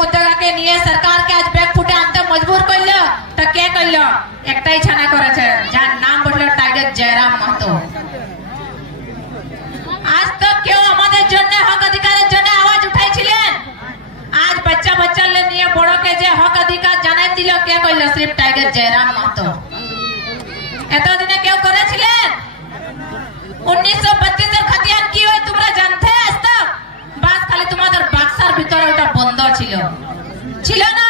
মুদ্রাকে নিয়ে সরকারকে আজ ব্যাগ ফুটে আনতে মজবুর করলো, তো কে করলো? একটাই ছানা করেছে, যার নাম বললো টাইগার জয়রাম মাহাতো। আজ তো কেউ আমাদের জন্য হক অধিকারের জন্য আওয়াজ উঠাইছিলেন? আজ বাচ্চা বাচ্চা নিয়ে বড়কে যে হক অধিকার জানাই দিল, কে করলো? সির্ফ টাইগার জয়রাম মাহাতো। এতদিনে কেউ করেছিলেন? 1932 খাতিয়ান কি হয় তোমরা জানতে? আজ তক বাস খালি তোমাদের বাক্সার ভিতরে ওটা বন্ধ ছিল না।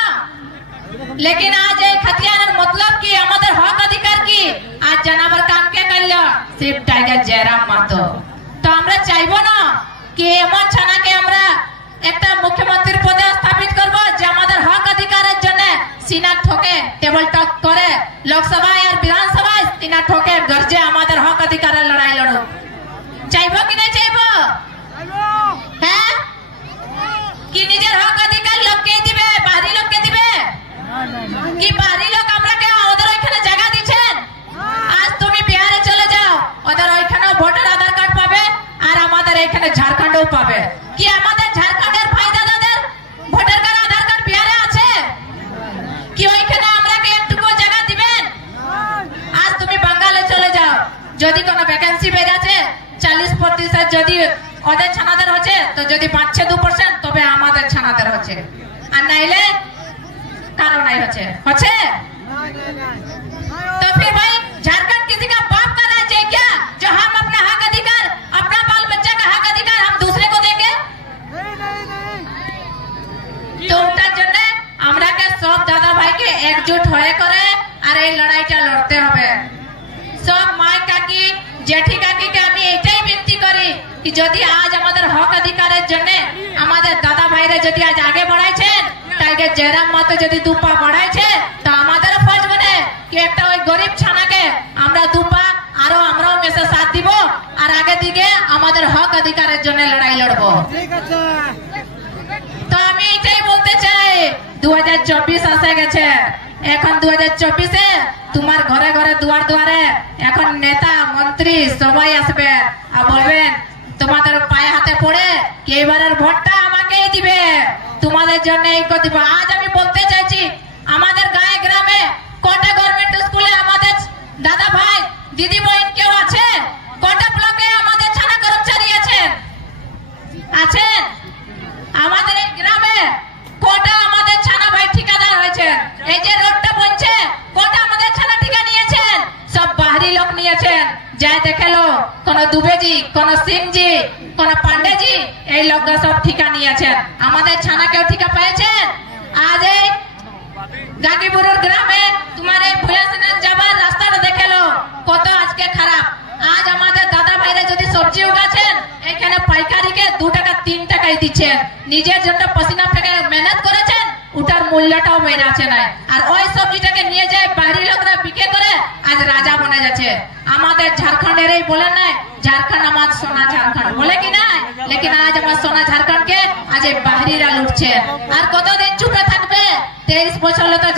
লেকিন আজ এই খাতিয়ানের মতলব কি, আমাদের হক অধিকার কি আজ জানাবার কাম কে করল? সির্ফ টাইগার জয়রাম মাহাতো। তো আমরা চাইবো না কি এমন ছানাকে আমরা একটা মুখ্যমন্ত্রীর পদে স্থাপিত করব যে আমাদের হক অধিকারের জন্য সিনা ঠোকে, টেবল টক করে লোকসভায় আর বিধানসভায় সিনা ঠোকে গর্জে আমাদের হক অধিকারের লড়াই লড়ুক। চাইবো কি না চাইবো? হ্যাঁ, কি নিজের হক অধিকার লোককে দিবে? বাড়ি লোককে দিবে কি? বাড়ি লোক আমরা কেউ ওদের ওইখানে জায়গা দিচ্ছেন? আজ তুমি বিহারে চলে যাও, ওদের ওইখানেও ভোটার আধার কার্ড পাবে আর আমাদের এখানে ঝাড়খণ্ডেও পাবে। কি আমাদের ঝাড়খণ্ডের ভাই দাদাদের ভোটার কার্ড আধার কার্ড বিহারে আছে? কি ওইখানে আমরাকে একটুকু জায়গা দিবেন? আজ তুমি বাঙ্গালে চলে যাও, যদি কোনো ভ্যাকেন্সি বেড়ে আছে 40% যদি ওদের ছানাদের হচ্ছে, তো যদি 5-2% তবে আমাদের ছানাদের হচ্ছে, আর নাইলে কারো নাই হচ্ছে। तो फिर भाई झारखंड किसी का बाप का राज्य है क्या, जो हम अपना हक अधिकार, अपना बाल बच्चा का हक अधिकार हम दूसरे को देंगे? तो ওটার জন্য আমরাকে সব দাদা ভাইকে একজোট হয়ে করে আর এই লড়াইটা লড়তে হবে। সব মা কাকি জেঠি কাকিকে আমি এটাই বিনতি করি কি যদি আজ আমাদের হক অধিকারের জন্য আমাদের দাদা ভাইরা যদি আজ আগে বাড়াইছেন, টাইগার জয়রাম মাহাতো যদি দুপা বাড়াইছে, তো আমাদের ফরজ বনে কি একটা ওই গরিব ছানাকে আমরা দুপা আরো আমরাও মেসে সাথ দিব আর আগে দিকে আমাদের হক অধিকারের জন্য লড়াই লড়বো। তো আমি এটাই বলতে চাই, 2024 আসে গেছে, এখন 2024-এ তোমার ঘরে ঘরে দুয়ার দুয়ারে এখন নেতা মন্ত্রী সবাই আসবে আর বলবেন তোমাদের পায়ে হাতে পড়ে কি এবারের ভোটটা আমাকেই দিবে, তোমাদের জন্য এই দিব। আজ আমি বলতে চাইছি, আমাদের গায়ে গ্রামে কটা গভর্নমেন্ট স্কুলে আমাদের দাদা ভাই দিদি বোন কেউ আছে? কটা ব্লকে আমাদের ছানা কর্মচারী আছেন? আমাদের এই গ্রামে কটা আমাদের ছানা ভাই ঠিকাদার হয়েছে? এই যে রোডটা বনছে, কটা আমাদের ছানা ঠিকা নিয়েছেন? সব বাহারি লোক নিয়েছেন। যাই দেখেলো কোন দুবেজি, কোন সিংজি, কোন পান্ডেজি, এই লোকরা সব ঠিকা নিয়েছেন। আমাদের ছানা কেউ ঠিকা পেয়েছেন? আজ এই গাগীপুরের গ্রামে তোমার এই ভুয়াসিনান যাবার রাস্তাটা দেখেলো কত আজকে খারাপ। আজ আমাদের দাদা ভাইরা যদি সবজি উগাছেন, এখানে পাইকারিকে 2 টাকা 3 টাকাই দিচ্ছেন। নিজের জন্য পসিনা থেকে মেহনত করেছেন, ওটার মূল্যটাও বেড়েছে না। আর ওই সবজিটাকে নিয়ে যায় বাড়ির লোকরা বিক্রি করে আজ রাজা বনে যাচ্ছে। আমাদের ঝাড়খণ্ডের এই বলে নাই ঝাড়খণ্ড আমার সোনা ঝাড়খণ্ড বলে কি না, লেকিন আজ আমার সোনা ঝাড়খণ্ডকে আজ এই বাহিনীরা লুটছে। আর কতদিন চুপে থাকবে? 23 বছর হলো তো